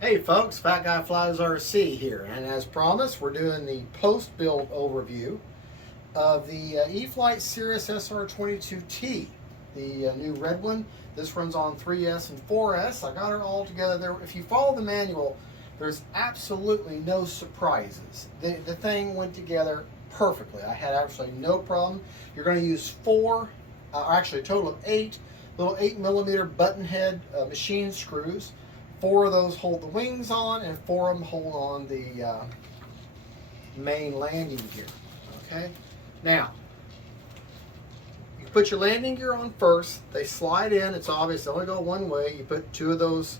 Hey folks, Fat Guy Flies RC here, and as promised, we're doing the post-build overview of the E-Flite Cirrus SR22T, the new red one. This runs on 3S and 4S. I got it all together there. If you follow the manual, there's absolutely no surprises. The thing went together perfectly. I had absolutely no problem. You're going to use actually a total of 8 little 8mm button head machine screws. 4 of those hold the wings on, and 4 of them hold on the main landing gear. Okay, now you put your landing gear on first. They slide in. It's obvious they only go one way. You put 2 of those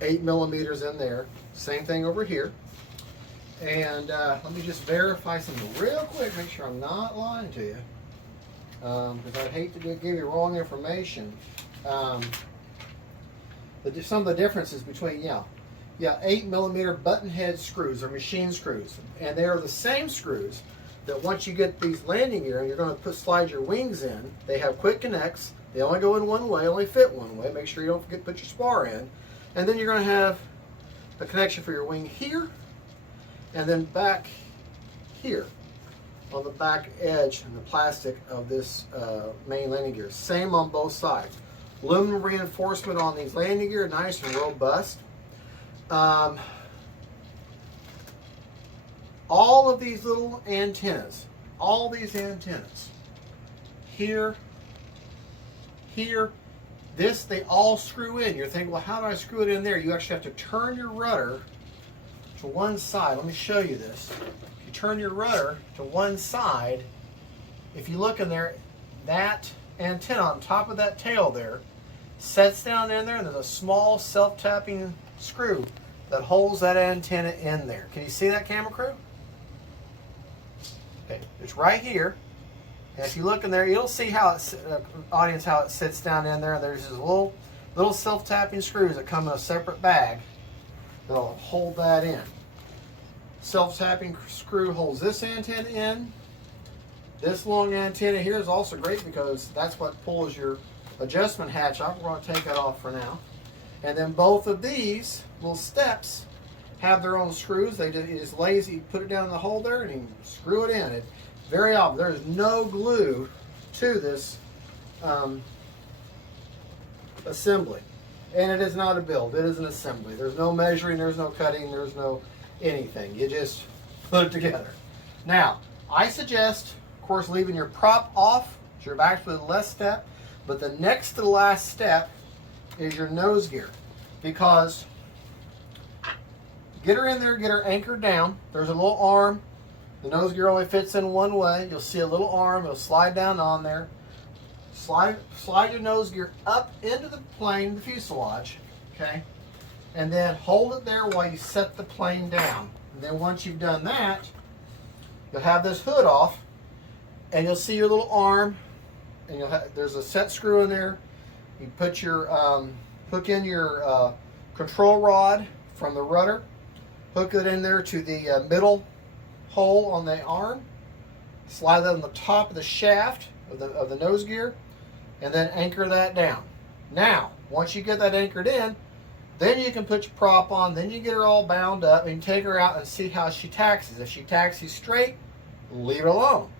8mm in there. Same thing over here. And let me just verify something real quick. Make sure I'm not lying to you, because I'd hate to give you wrong information. Some of the differences between 8mm button head screws or machine screws, and they are the same screws that once you get these landing gear and you're going to slide your wings in, they have quick connects. They only go in one way, only fit one way. Make sure you don't forget to put your spar in, and then you're going to have a connection for your wing here, and then back here on the back edge and the plastic of this main landing gear. Same on both sides. Aluminum reinforcement on these landing gear, nice and robust. All of these little antennas, here, they all screw in. You're thinking, well, how do I screw it in there? You actually have to turn your rudder to one side. Let me show you this. If you turn your rudder to one side, if you look in there, that antenna on top of that tail there sets down in there, and there's a small self-tapping screw that holds that antenna in there. Can you see that, camera crew? Okay, it's right here. And if you look in there, you'll see how it, audience, how it sits down in there. There's these little self-tapping screws that come in a separate bag that'll hold that in. Self-tapping screw holds this antenna in. This long antenna here is also great because that's what pulls your adjustment hatch off. We're going to take that off for now. And then both of these little steps have their own screws. It is lazy. You put it down in the hole there and you screw it in. It's very obvious. There's no glue to this assembly. And it is not a build. It is an assembly. There's no measuring. There's no cutting. There's no anything. You just put it together. Now, I suggest, of course, leaving your prop off. You're actually the last step, but the next to the last step is your nose gear, because get her in there, get her anchored down. There's a little arm. The nose gear only fits in one way. You'll see a little arm. It'll slide down on there. Slide your nose gear up into the plane, the fuselage, okay, and then hold it there while you set the plane down. And then once you've done that, you'll have this hood off, and you'll see your little arm, and there's a set screw in there. You put your hook in your control rod from the rudder, hook it in there to the middle hole on the arm, slide that on the top of the shaft of the nose gear, and then anchor that down. Now, once you get that anchored in, then you can put your prop on, then you get her all bound up, and you take her out and see how she taxis. If she taxis straight, leave it alone.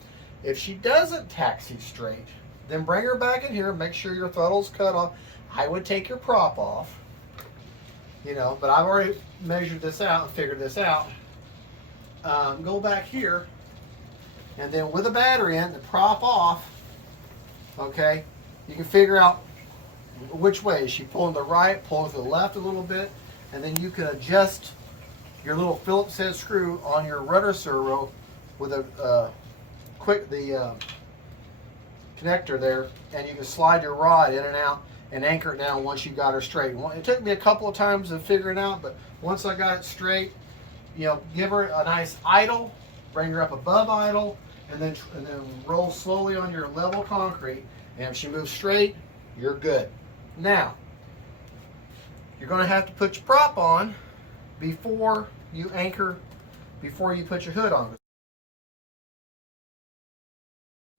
If she doesn't taxi straight, then bring her back in here, make sure your throttle's cut off. I would take your prop off, but I've already measured this out and figured this out. Go back here, and then with the battery in, the prop off, okay, you can figure out which way. Is she pulling to the right, pulling to the left a little bit, and then you can adjust your little Phillips head screw on your rudder servo with a connector there, and you can slide your rod in and out and anchor it down once you got her straight. It took me a couple of times to figure it out, but once I got it straight, give her a nice idle, bring her up above idle, and then roll slowly on your level concrete, and if she moves straight, you're good. Now, you're going to have to put your prop on before you put your hood on.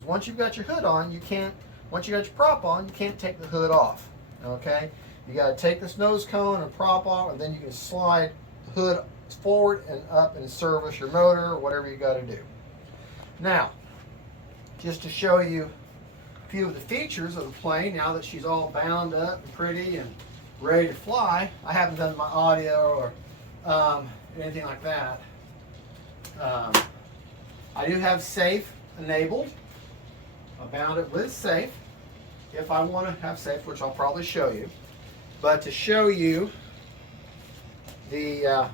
Once you've got your hood on, once you got your prop on, you can't take the hood off, okay? You got to take this nose cone and prop off, and then you can slide the hood forward and up and service your motor or whatever you got to do. Now, just to show you a few of the features of the plane, now that she's all bound up and pretty and ready to fly, I haven't done my audio or anything like that. I do have safe enabled. I bound it with safe if I want to have safe, which I'll probably show you. But to show you the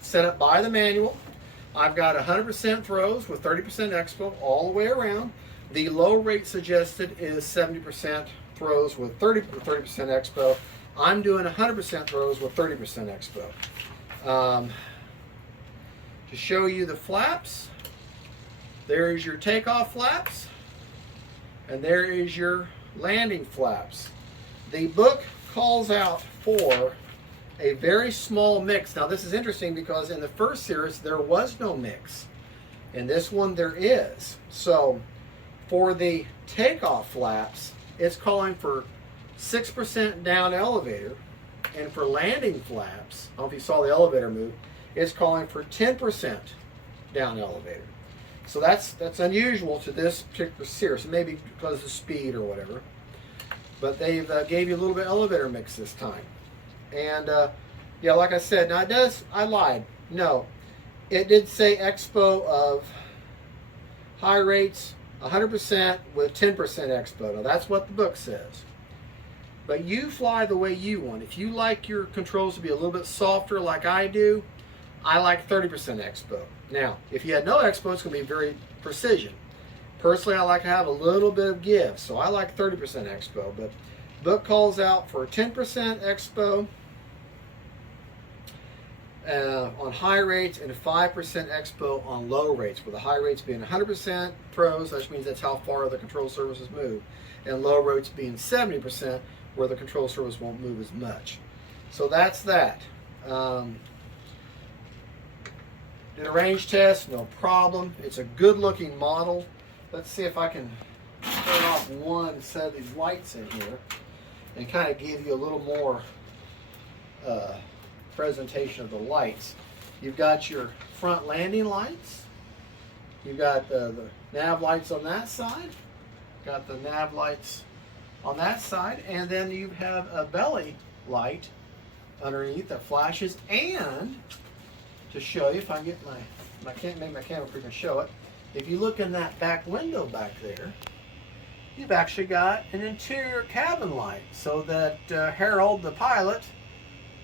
setup by the manual, I've got 100% throws with 30% expo all the way around. The low rate suggested is 70% throws with 30% expo. I'm doing 100% throws with 30% expo. To show you the flaps, there is your takeoff flaps, and there is your landing flaps. The book calls out for a very small mix. Now this is interesting because in the first Cirrus there was no mix. In this one there is. So for the takeoff flaps, it's calling for 6% down elevator, and for landing flaps, I don't know if you saw the elevator move, it's calling for 10% down elevator. So that's unusual to this particular Cirrus, maybe because of the speed or whatever. But they've gave you a little bit of elevator mix this time. And yeah, like I said, now it does, I lied. No, it did say expo of high rates, 100% with 10% expo. Now that's what the book says. But you fly the way you want. If you like your controls to be a little bit softer like I do, I like 30% expo. Now, if you had no expo, it's going to be very precision. Personally, I like to have a little bit of give, so I like 30% expo. But book calls out for 10% expo on high rates and 5% expo on low rates, with the high rates being 100% throws, which means that's how far the control surfaces move, and low rates being 70%, where the control surface won't move as much. So that's that. Did a range test, no problem. It's a good looking model. Let's see if I can turn off one set of these lights in here and kind of give you a little more presentation of the lights. You've got your front landing lights. You've got the nav lights on that side. Got the nav lights on that side, and then you have a belly light underneath that flashes. And to show you, if I can get I can't make my camera freaking show it. If you look in that back window back there, you've actually got an interior cabin light so that Harold, the pilot,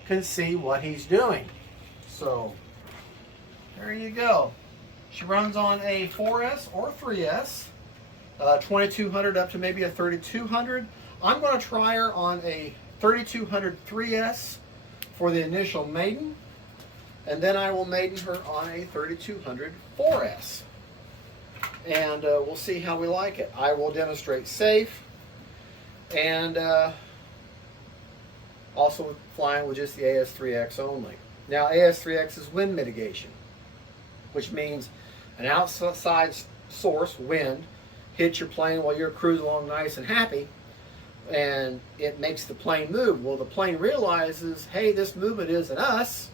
can see what he's doing. So there you go. She runs on a 4S or 3S, 2200 up to maybe a 3200. I'm going to try her on a 3200 3S for the initial maiden, and then I will maiden her on a 3200 4S. And we'll see how we like it. I will demonstrate safe, and also flying with just the AS3X only. Now AS3X is wind mitigation, which means an outside source, wind, hits your plane while you're cruising along nice and happy, and it makes the plane move. Well, the plane realizes, hey, this movement isn't us,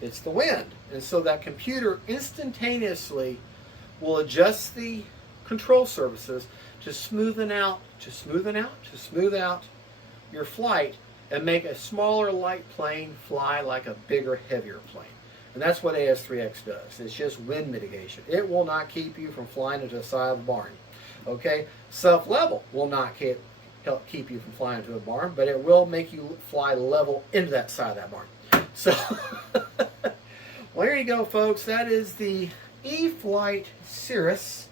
it's the wind. And so that computer instantaneously will adjust the control surfaces to smoothen out your flight and make a smaller light plane fly like a bigger, heavier plane. And that's what AS3X does. It's just wind mitigation. It will not keep you from flying into the side of the barn. Okay? Self-level will not help keep you from flying into a barn, but it will make you fly level into that side of that barn. So, well, there you go, folks. That is the E-Flite Cirrus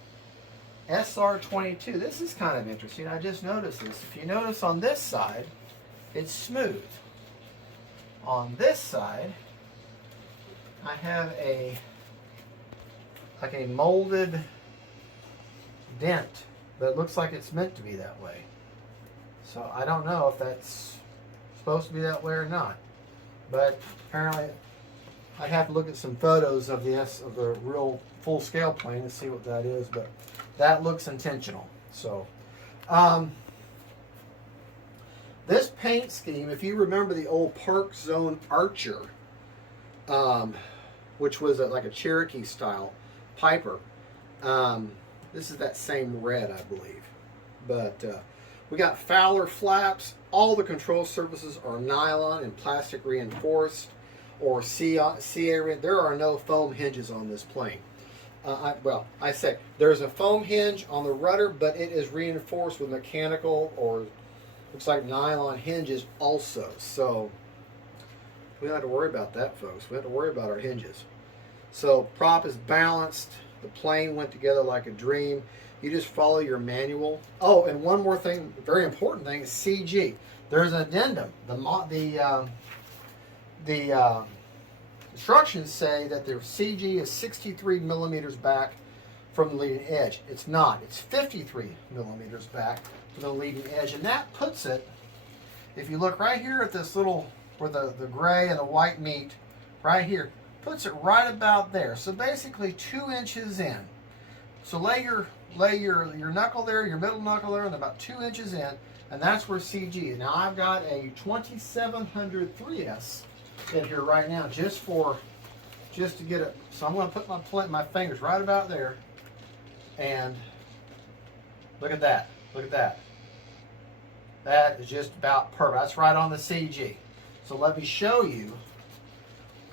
SR22. This is kind of interesting. I just noticed this. If you notice on this side, it's smooth. On this side, I have like a molded dent, but it looks like it's meant to be that way. So I don't know if that's supposed to be that way or not. But apparently, I'd have to look at some photos of the real full-scale plane to see what that is. But that looks intentional. So This paint scheme, if you remember the old Park Zone Archer, which was like a Cherokee style Piper, this is that same red, I believe. But we got Fowler flaps. All the control surfaces are nylon and plastic reinforced, or CA. There are no foam hinges on this plane. I say there's a foam hinge on the rudder, but it is reinforced with mechanical or looks like nylon hinges also. So we don't have to worry about that, folks. We don't have to worry about our hinges. So prop is balanced. The plane went together like a dream. You just follow your manual. Oh, and one more thing, very important thing, is CG. There's an addendum. The instructions say that their CG is 63 millimeters back from the leading edge. It's not. It's 53 millimeters back from the leading edge, and that puts it, if you look right here at this little, where the gray and the white meet, right here, puts it right about there. So basically 2 inches in. So lay your knuckle there, your middle knuckle there, and about 2 inches in, and that's where CG is. Now I've got a 2700 3S in here right now, just to get it. So I'm going to put my fingers right about there, and look at that. Look at that. That is just about perfect. That's right on the CG. So let me show you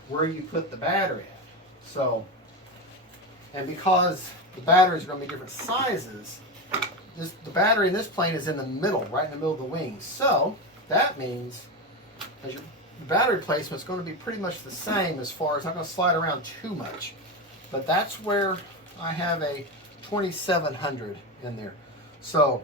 where you put the battery at. So, and because the batteries are going to be different sizes, the battery in this plane is in the middle, right in the middle of the wings. So that means as your battery placement is going to be pretty much the same, as far as not going to slide around too much. But that's where I have a 2700 in there. So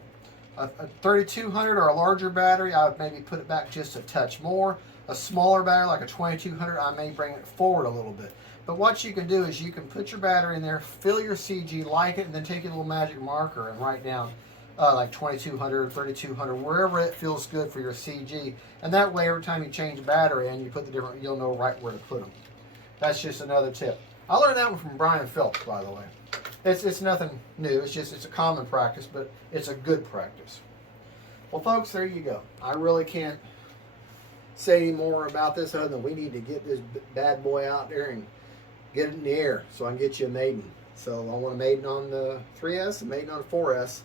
a 3200 or a larger battery, I would maybe put it back just a touch more. A smaller battery like a 2200, I may bring it forward a little bit. But what you can do is you can put your battery in there, fill your CG, like it, and then take a little magic marker and write down like 2200, 3200, wherever it feels good for your CG. And that way, every time you change battery and you put the different, you'll know right where to put them. That's just another tip. I learned that one from Brian Phelps, by the way. It's nothing new. It's a common practice, but it's a good practice. Well, folks, there you go. I really can't say any more about this other than we need to get this bad boy out there and get it in the air so I can get you a maiden. So I want a maiden on the 3S, a maiden on the 4S,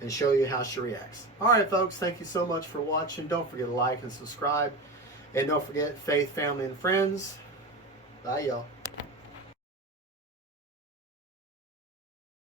and show you how she reacts. All right, folks, thank you so much for watching. Don't forget to like and subscribe. And don't forget, faith, family, and friends. Bye, y'all.